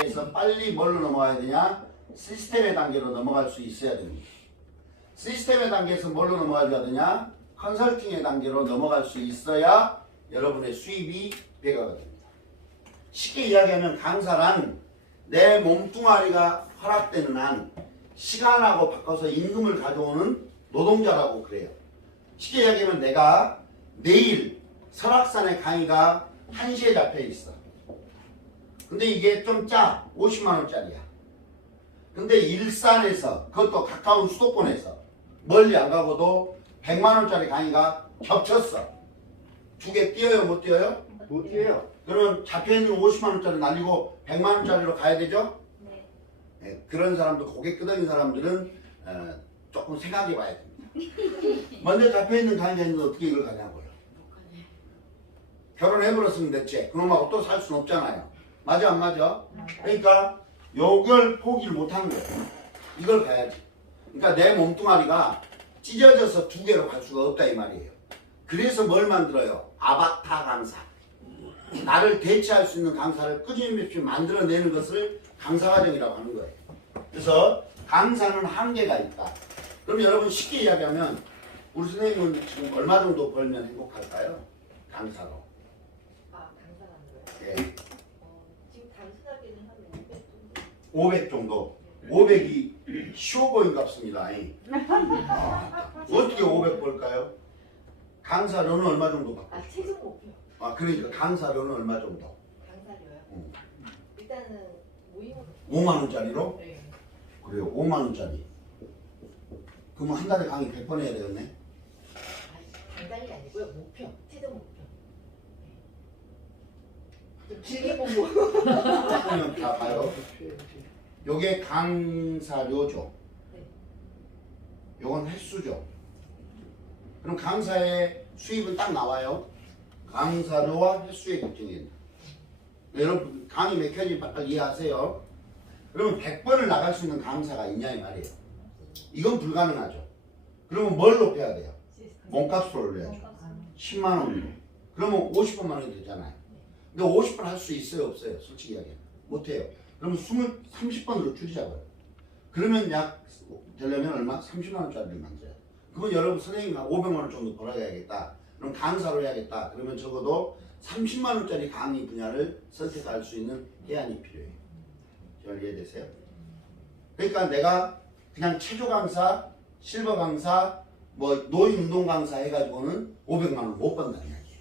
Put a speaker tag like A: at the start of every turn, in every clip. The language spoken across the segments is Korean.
A: 단계에서 빨리 뭘로 넘어가야 되냐? 시스템의 단계로 넘어갈 수 있어야 됩니다. 시스템의 단계에서 뭘로 넘어가야 되냐? 컨설팅의 단계로 넘어갈 수 있어야 여러분의 수입이 배가가 됩니다. 쉽게 이야기하면 강사란 내 몸뚱아리가 허락되는 한 시간하고 바꿔서 임금을 가져오는 노동자라고 그래요. 쉽게 이야기하면 내가 내일 설악산의 강의가 1시에 잡혀 있어. 근데 이게 좀 짜. 50만 원짜리야. 근데 일산에서 그것도 가까운 수도권에서 멀리 안 가고도 100만 원짜리 강의가 겹쳤어. 두 개 뛰어요, 못 뛰어요?
B: 못 뛰어요.
A: 그러면 잡혀있는 50만 원짜리 날리고 100만 원짜리로 가야 되죠?
C: 네.
A: 예, 그런 사람도 고개 끄덕인 사람들은 어, 조금 생각해 봐야 됩니다. 먼저 잡혀있는 강의가 있는데 어떻게 이걸 가냐고요. 결혼해버렸으면 됐지. 그놈하고 또 살 수는 없잖아요. 맞아 안 맞아? 그러니까 요걸 포기를 못하는 거예요. 이걸 가야지. 그러니까 내 몸뚱아리가 찢어져서 두 개로 갈 수가 없다 이 말이에요. 그래서 뭘 만들어요? 아바타 강사. 나를 대체할 수 있는 강사를 끊임없이 만들어내는 것을 강사 과정이라고 하는 거예요. 그래서 강사는 한계가 있다. 그럼 여러분 쉽게 이야기하면 우리 선생님은 지금 얼마 정도 벌면 행복할까요? 강사로.
C: 아, 강사라는 거예요?
A: 예.
C: 어, 지금 단순하게는 한 500 정도.
A: 500 정도. 500이 쉬워 보인. 아, 어떻게 500 벌까요? 강사료는 얼마 정도 받고
C: 아,
A: 싶어요?
C: 최종 목표.
A: 아, 그러니까 강사료는 얼마 정도?
C: 강사료요?
A: 음.
C: 일단은 모임으로.
A: 5만 원짜리로?
C: 네.
A: 그래요. 5만 원짜리. 그러면 한 달에 강의 100번 해야 되겠네.
C: 아, 단단이 아니고요. 목표. 최종 목표. 네. 좀 길게.
A: 그러면 다 봐요. 요게 강사료죠.
C: 네.
A: 요건 횟수죠. 그럼 강사의 수입은 딱 나와요. 강사료와 횟수의 결정입니다. 여러분 강의 몇 회인지 딱 이해하세요. 그러면 100번을 나갈 수 있는 강사가 있냐 이 말이에요. 이건 불가능하죠. 그러면 뭘 높여야 돼요? 몸값을 올려야죠. 10만 원. 그러면 50번만 해도 되잖아요. 근데 50번 할 수 있어요, 없어요? 솔직히 이야기해. 못해요. 그러면 20, 30번으로 줄이자고요. 그러면 약 되려면 얼마? 30만 원짜리를 만들어요. 그러면 여러분 선생님이 한 500만 원 정도 벌어야겠다. 그럼 강사로 해야겠다. 그러면 적어도 30만 원짜리 강의 분야를 선택할 수 있는 해안이 필요해요. 잘 이해되세요? 그러니까 내가 그냥 체조 강사, 실버 강사, 뭐 노인 운동 강사 해가지고는 500만 원 못 번다는 이야기예요.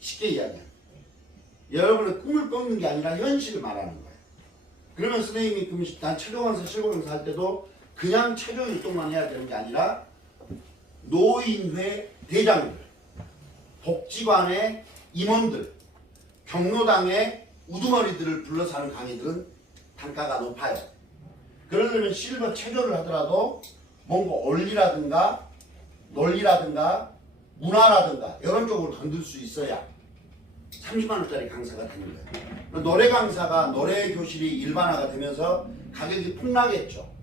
A: 쉽게 이야기하면. 여러분의 꿈을 꺾는 게 아니라 현실을 말하는 거예요. 그러면 선생님이 그럼 난 실버 강사 할 때도 그냥 체조 활동만 해야 되는 게 아니라 노인회 대장들, 복지관의 임원들, 경로당의 우두머리들을 불러서 하는 강의들은 단가가 높아요. 그러려면 실버 체조를 하더라도 뭔가 원리라든가 논리라든가 문화라든가 이런 쪽으로 건들 수 있어야 30만 원짜리 강사가 되는 거예요. 노래 강사가 노래 교실이 일반화가 되면서 가격이 폭락했죠.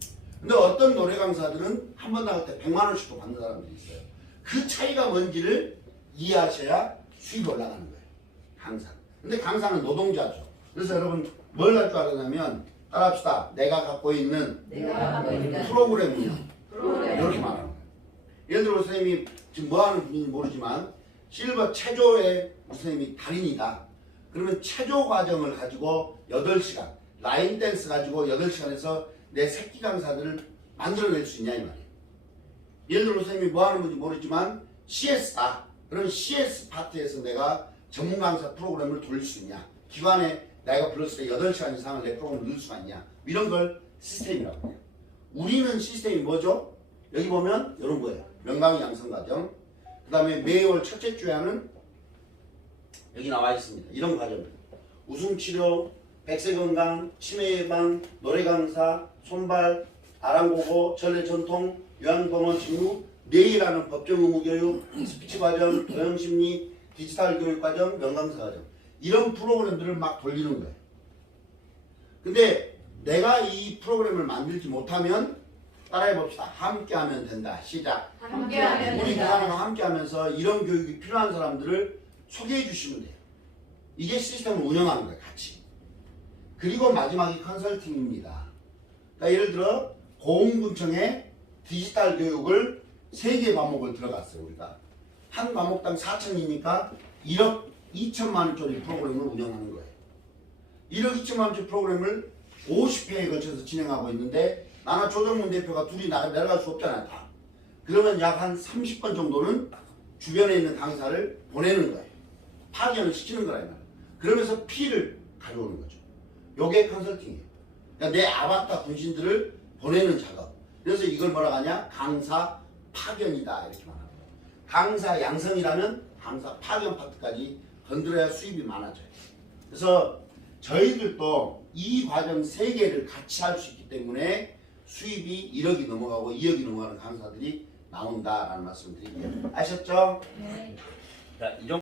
A: 근데 어떤 노래 강사들은 한 번 나갈 때 100만 원씩도 받는 사람들이 있어요. 그 차이가 뭔지를 이해하셔야 수입이 올라가는 거예요. 강사. 근데 강사는 노동자죠. 그래서 여러분 뭘 할 줄 알았냐면 따라합시다. 내가 갖고 있는
C: 내가 갖고 있는
A: 프로그램이요.
C: 프로그램.
A: 이렇게 말하는 거예요. 예를 들어 선생님이 지금 뭐 하는 분인지 모르지만 실버 체조의 선생님이 달인이다. 그러면 체조 과정을 가지고 8시간, 라인 댄스 가지고 8시간에서 내 새끼 강사들을 만들어낼 수 있냐 이 말이에요. 예를 들어 선생님이 뭐 하는 분인지 모르지만 CS다. 그럼 CS 파트에서 내가 전문 강사 프로그램을 돌릴 수 있냐. 기관에 내가 불렀을 때 8시간 이상을 내 프로그램을 넣을 수가 있냐. 이런 걸 시스템이라고 해요. 우리는 시스템이 뭐죠? 여기 보면 이런 거예요. 명강 양성 과정. 그 다음에 매월 첫째 주에 하는 여기 나와 있습니다. 이런 과정입니다. 우승 치료, 백세 건강, 치매 예방, 노래 강사, 손발, 아랑고고, 전래 전통, 요양병원 직무, 내일하는 법정 의무 교육, 스피치 과정, 도형 심리, 디지털 교육 과정, 명강사 과정. 이런 프로그램들을 막 돌리는 거예요. 근데 내가 이 프로그램을 만들지 못하면 따라해 봅시다. 함께 하면 된다. 시작.
C: 함께하면
A: 우리
C: 된다.
A: 교사님과 함께 하면서 이런 교육이 필요한 사람들을 소개해 주시면 돼요. 이게 시스템을 운영하는 거예요, 같이. 그리고 마지막이 컨설팅입니다. 그러니까 예를 들어 고흥군청에 디지털 교육을 세개 과목을 들어갔어요 우리가 한 과목당 4천이니까 1억 2천만 원짜리 프로그램을 운영하는 거예요. 1억 2천만 원짜리 프로그램을 50회에 걸쳐서 진행하고 있는데 나나 조정문 대표가 둘이 나, 내려갈 수 없잖아요 다. 그러면 약 한 30번 정도는 주변에 있는 강사를 보내는 거예요. 파견을 시키는 거라 이 말이에요. 그러면서 피를 가져오는 거죠. 요게 컨설팅이에요. 그러니까 내 아바타 분신들을 보내는 작업. 그래서 이걸 뭐라 하냐? 강사 파견이다 이렇게 말합니다. 강사 양성이라면 강사 파견 파트까지 건드려야 수입이 많아져요. 그래서 저희들도 이 과정 세 개를 같이 할 수 있기 때문에 수입이 1억이 넘어가고 2억이 넘어가는 강사들이 나온다라는 말씀을 드릴게요. 아셨죠?
C: 네.
B: 자, 이 정도